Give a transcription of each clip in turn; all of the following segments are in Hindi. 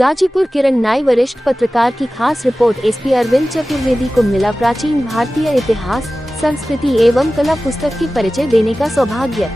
गाजीपुर किरण नाई वरिष्ठ पत्रकार की खास रिपोर्ट। एसपी अरविंद चतुर्वेदी को मिला प्राचीन भारतीय इतिहास, संस्कृति एवं कला पुस्तक की परिचय देने का सौभाग्य।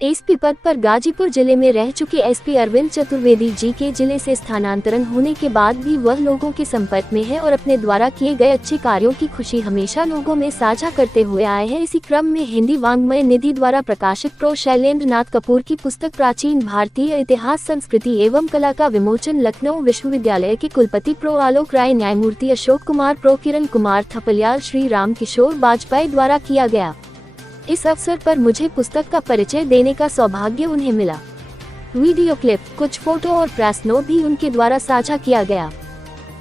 एसपी पद पर गाजीपुर जिले में रह चुके एसपी अरविंद चतुर्वेदी जी के जिले से स्थानांतरण होने के बाद भी वह लोगों के संपर्क में है और अपने द्वारा किए गए अच्छे कार्यों की खुशी हमेशा लोगों में साझा करते हुए आए हैं। इसी क्रम में हिंदी वाङ्मय निधि द्वारा प्रकाशित प्रो शैलेंद्र नाथ कपूर की पुस्तक प्राचीन भारतीय इतिहास, संस्कृति एवं कला का विमोचन लखनऊ विश्वविद्यालय के कुलपति प्रो आलोक राय, न्यायमूर्ति अशोक कुमार, प्रो किरण कुमार थपलियाल, श्री राम किशोर वाजपेयी द्वारा किया गया। इस अवसर पर मुझे पुस्तक का परिचय देने का सौभाग्य उन्हें मिला। वीडियो क्लिप, कुछ फोटो और प्रेस नोट भी उनके द्वारा साझा किया गया।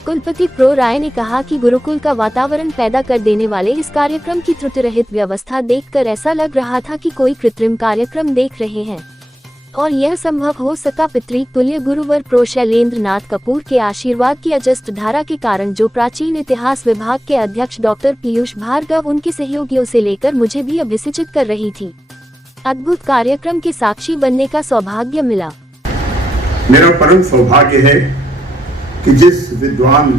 कुलपति प्रो राय ने कहा कि गुरुकुल का वातावरण पैदा कर देने वाले इस कार्यक्रम की त्रुटि रहित व्यवस्था देखकर ऐसा लग रहा था कि कोई कृत्रिम कार्यक्रम देख रहे हैं और यह संभव हो सका पितृ तुल्य गुरुवर प्रो शैलेंद्र नाथ कपूर के आशीर्वाद की अजस्त धारा के कारण, जो प्राचीन इतिहास विभाग के अध्यक्ष डॉक्टर पीयूष भार्गव उनके सहयोगियों से लेकर मुझे भी अभिषेचित कर रही थी। अद्भुत कार्यक्रम के साक्षी बनने का सौभाग्य मिला। मेरा परम सौभाग्य है कि जिस विद्वान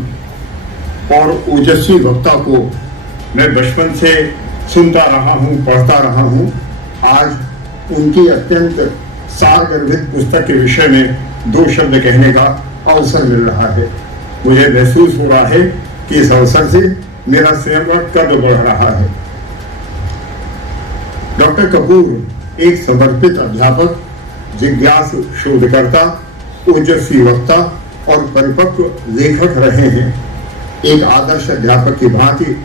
और ओजस्वी वक्ता को मैं बचपन से सुनता रहा हूँ, पढ़ता रहा हूँ, आज उनकी अत्यंत सारगर्भित पुस्तक के विषय में दो शब्द कहने का अवसर मिल रहा है। मुझे महसूस हो रहा है कि इस अवसर से मेरा स्वयं का कद बढ़ रहा है। डॉक्टर कपूर एक समर्पित अध्यापक, जिज्ञासु शोधकर्ता, ओजस्वी वक्ता और परिपक्व लेखक रहे हैं। एक आदर्श अध्यापक की भांति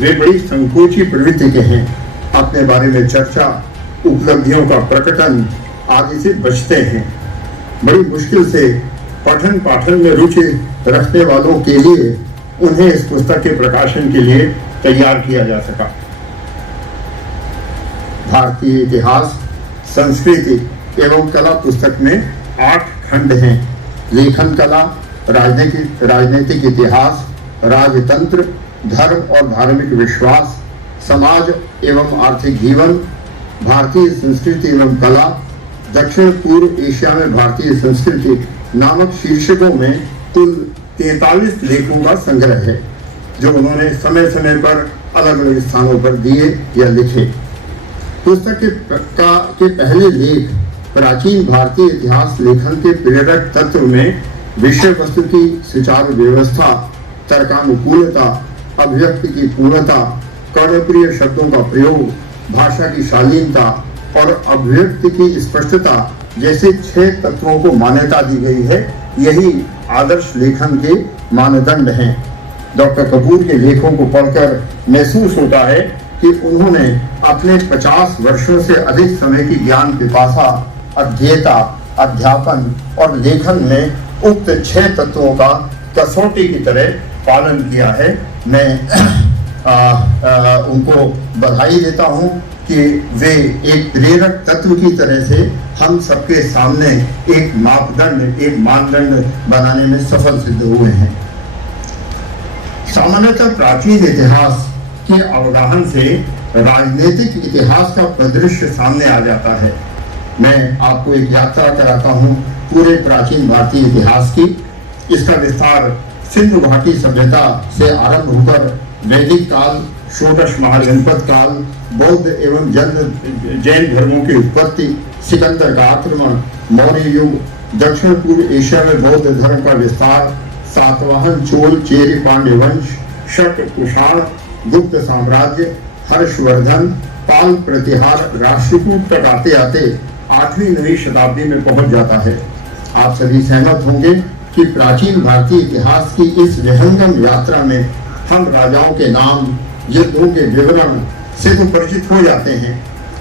वे बड़ी संकोची प्रवृत्ति के हैं। अपने बारे में चर्चा, उपलब्धियों का प्रकटन आदि से बचते हैं। बड़ी मुश्किल से पठन पाठन में रुचि रखने वालों के लिए उन्हें इस पुस्तक के प्रकाशन के लिए तैयार किया जा सका। भारतीय इतिहास, संस्कृति एवं कला पुस्तक में 8 खंड हैं। लेखन कला, राजनीतिक इतिहास, राजतंत्र, धर्म और धार्मिक विश्वास, समाज एवं आर्थिक जीवन, भारतीय संस्कृति एवं कला, दक्षिण पूर्व एशिया में भारतीय संस्कृति नामक शीर्षकों में कुल 43 लेखों का संग्रह है, जो उन्होंने समय समय पर अलग अलग स्थानों पर दिए या लिखे। पुस्तक के पहले लेख प्राचीन भारतीय इतिहास लेखन के प्रेरक तत्व में विषय वस्तु की सुचारू व्यवस्था, तर्कानुकूलता, अभिव्यक्ति की पूर्णता, कर्णप्रिय शब्दों का प्रयोग, भाषा की शालीनता और अभिव्यक्ति की स्पष्टता जैसे 6 तत्वों को मान्यता दी गई है। यही आदर्श लेखन के मानदंड हैं। डॉक्टर कपूर के लेखों को पढ़कर महसूस होता है कि उन्होंने अपने 50 वर्षों से अधिक समय की ज्ञान पिपासा, अध्येता, अध्यापन और लेखन में उक्त 6 तत्वों का कसौटी की तरह पालन किया है। मैं उनको बधाई देता हूँ कि वे एक प्रेरक तत्व की तरह से हम सबके सामने एक मापदंड, एक मानदंड बनाने में सफल सिद्ध हुए हैं। सामान्यतः प्राचीन इतिहास के अवगाहन से राजनीतिक इतिहास का परिदृश्य सामने आ जाता है। मैं आपको एक यात्रा कराता हूँ पूरे प्राचीन भारतीय इतिहास की। इसका विस्तार सिंधु घाटी सभ्यता से आरंभ होकर वैदिक काल, षोडश महाजनपद काल, बौद्ध एवं जैन धर्मों की उत्पत्ति, सिकंदर का आक्रमण, मौर्य युग, दक्षिण पूर्व एशिया में बौद्ध धर्म का विस्तार, सातवाहन, चोल, चेरी, पांड्य वंश, शक, कुषाण, गुप्त साम्राज्य, हर्षवर्धन, पाल प्रतिहार, राष्ट्रकूट तक आते आते 8वीं-9वीं शताब्दी में पहुंच जाता है। आप सभी सहमत होंगे कि प्राचीन भारतीय इतिहास की इस विहंगम यात्रा में हम राजाओं के नाम, युद्धों के विवरण से तो परिचित हो जाते हैं,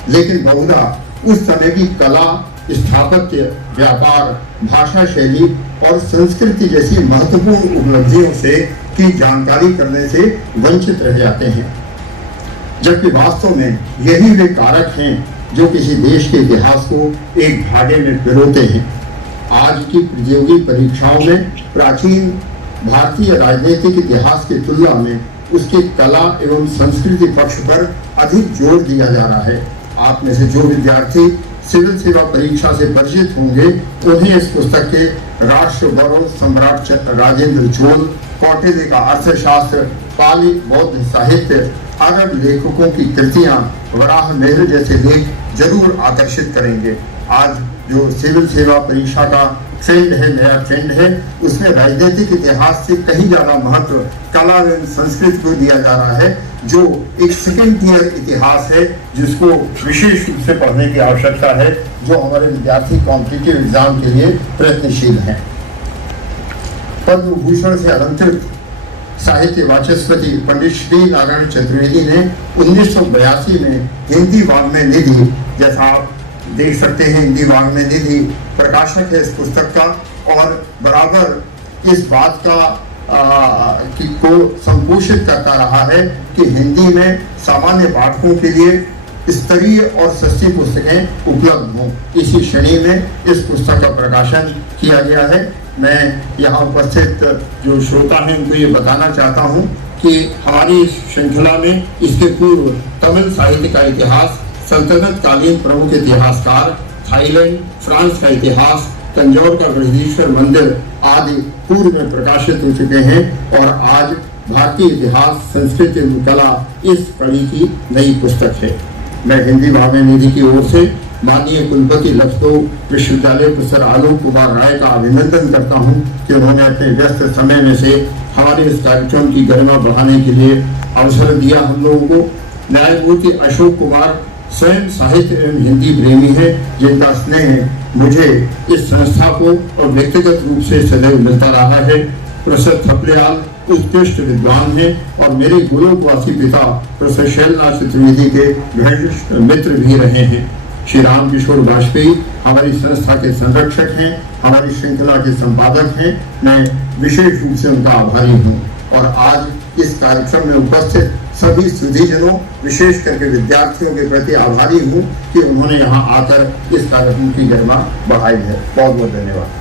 लेकिन बहुधा उस समय की कला, स्थापत्य, व्यापार, भाषा शैली और संस्कृति जैसी महत्वपूर्ण उपलब्धियों से की जानकारी करने से वंचित रह जाते हैं। जबकि वास्तव में यही वे कारक हैं जो किसी देश के इतिहास को एक धागे में पिरोते हैं। आज की प्रतियोगी परीक्षाओं में प्राचीन भारतीय राजनीतिक इतिहास की तुलना में उसके कला एवं संस्कृति पक्ष पर अधिक जोर दिया जा रहा है। आप में से जो विद्यार्थी सिविल सेवा परीक्षा से परिचित होंगे उन्हें इस पुस्तक के राष्ट्र गौरव सम्राट राजेंद्र चोल, कौटिल्य का अर्थशास्त्र, पाली बौद्ध साहित्य, अरब लेखकों की कृतियां, वराह मिहिर जैसे लेख जरूर आकर्षित करेंगे। आज जो सिविल सेवा परीक्षा का ट्रेंड है, नया ट्रेंड है, उसमें राजनीतिक इतिहास से कहीं ज्यादा महत्व कला एवं संस्कृति को दिया जा रहा है, जो एक सेकेंड टियर इतिहास है जिसको विशेष रूप से पढ़ने की आवश्यकता है, जो हमारे विद्यार्थी कॉम्पिटिटिव एग्जाम के लिए प्रयत्नशील हैं। पद्म भूषण से अलंकृत साहित्य वाचस्पति पंडित श्री नारायण चतुर्वेदी ने 1982 में हिंदी वाङ्मय निधि, जैसा आप देख सकते हैं हिंदी वाङ्मय निधि प्रकाशक है इस पुस्तक का, और बराबर इस बात का को संपोषित करता रहा है कि हिंदी में सामान्य पाठकों के लिए स्तरीय और सस्ती पुस्तकें उपलब्ध हों। इसी श्रेणी में इस पुस्तक का प्रकाशन किया गया है। मैं यहाँ उपस्थित जो श्रोता हैं उनको ये बताना चाहता हूँ कि हमारी इस श्रृंखला में इसके पूर्व तमिल साहित्य का इतिहास, सल्तनत कालीन प्रमुख इतिहासकार, थाईलैंड, फ्रांस का इतिहास, तंजौर का बृहदीश्वर मंदिर आदि पूर्व में प्रकाशित हो चुके हैं, और आज भारतीय इतिहास, संस्कृति एवं कला इस कड़ी की नई पुस्तक है। मैं हिंदी वाङ्मय निधि की ओर से माननीय कुलपति लखनऊ विश्वविद्यालय प्रोफेसर आलोक कुमार राय का अभिनंदन करता हूं कि उन्होंने अपने व्यस्त समय में से हमारे इस कार्यक्रम की गरिमा बढ़ाने के लिए अवसर दिया हम लोगों को। न्यायमूर्ति अशोक कुमार स्वयं साहित्य एवं हिंदी प्रेमी है, जिनका स्नेह मुझे इस संस्था को और व्यक्तिगत रूप से सदैव मिलता रहा है। प्रोफेसर थपलियाल उत्कृष्ट विद्वान हैं और मेरे गुरुवासी पिता प्रोफेसर शैलनाथ चतुर्वेदी के घनिष्ठ मित्र भी रहे हैं। श्री राम किशोर वाजपेयी हमारी संस्था के संरक्षक हैं, हमारी श्रृंखला के संपादक हैं। मैं विशेष रूप से उनका आभारी हूँ, और आज इस कार्यक्रम में उपस्थित सभी सुधीजनों, विशेष करके विद्यार्थियों के प्रति आभारी हूँ कि उन्होंने यहाँ आकर इस कार्यक्रम की गरिमा बढ़ाई है। बहुत बहुत धन्यवाद।